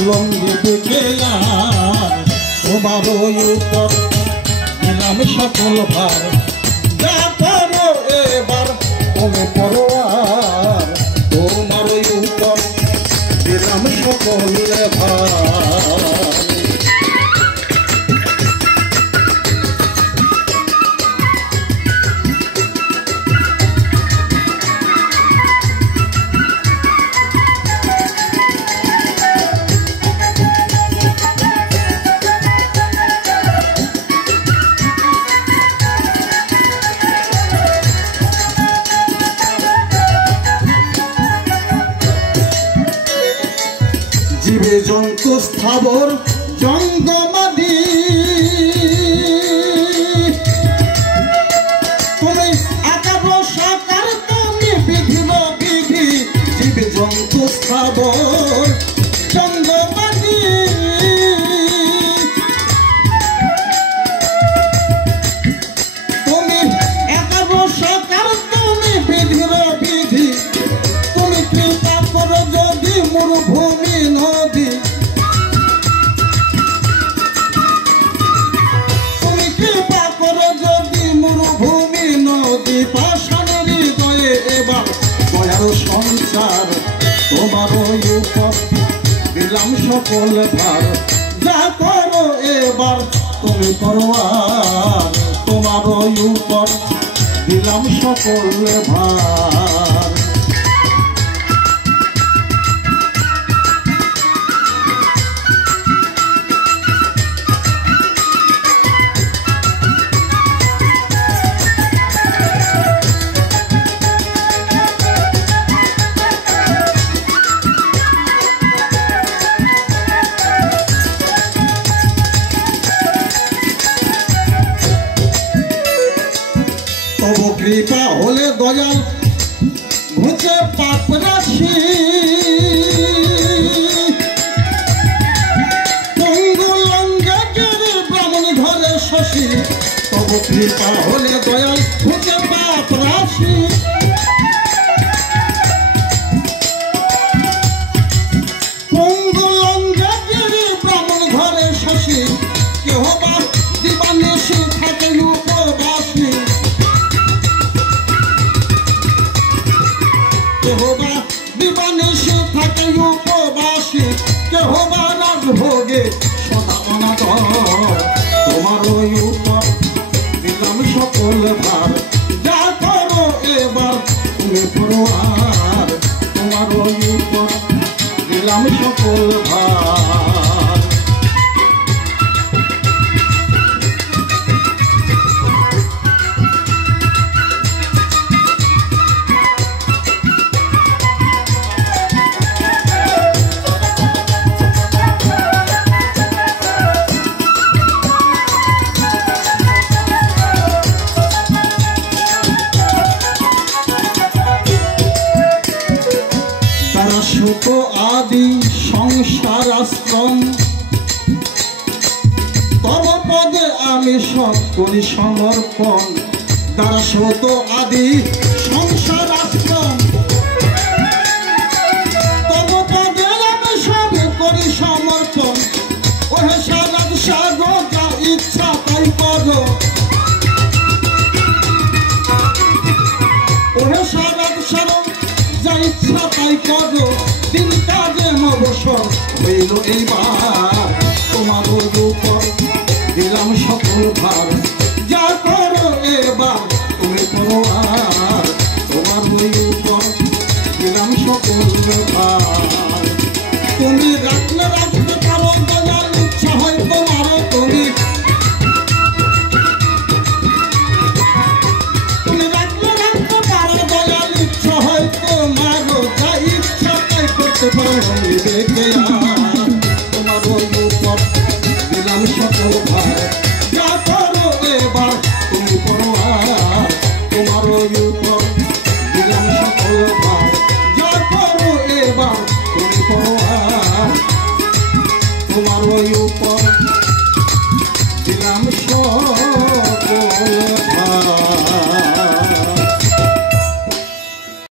লঙ্গি দেখে আর তোমার উপর দিলাম সকল ভার যা করো এবার তুমি পরোয়ার তোমার উপর দিলাম সকল ভার জীবে জন্তু স্থাবর জঙ্গমাদি তুমি আকার সাকার তুমি বিধির বিধি জীবে জন্তু স্থাবর জঙ্গমাদি তুমি আকার সাকার তুমি বিধির বিধি তুমি কৃপা করো যদি মরুভূমি নদী তুমি কৃপা করো যদি মরুভূমি নদী পাষাণের হৃদয়ে এবার দয়ার সংসার তোমার উপর দিলাম সকল ভার যা করো এবার তুমি করো আর তোমার উপর দিলাম সকল ভার তবু কৃপা হলে দয়াল ঘুচে পাপ রাশি পঙ্গুলঙ্গের ব্রাহ্মণ ঘরে শশী তবু কৃপা হলে দয়াল ঘুচে পাপ রাশি পঙ্গুলঙ্গের ব্রাহ্মণ ঘরে শশী কেহ বা দিবানিশি থাকে উপবাসী কেহবা দিবানিশি থাকে উপবাসী কেহবা রাজভোগে সদা অনাদর তোমার উপর দিলাম সকল ভার যা করো এবার তুমি পরোয়ার তোমার উপর দিলাম সকল ভার সুখ আদি সংসার আশ্রম তব পদে আমি সব করি সমর্পণ তারা সুখ আদি সংসার আশ্রম তব পদে আমি সব করি সমর্পণ ওহে সারাদ সাগর যা ইচ্ছা তাই করো ওহে সারাদ সাগর যা ইচ্ছা তাই করো দিন কাজে অবসর হইল এইবার তোমার উপর দিলাম সকল ভার যা করো এবার তুমি করো আর তোমার উপর দিলাম সকল ভার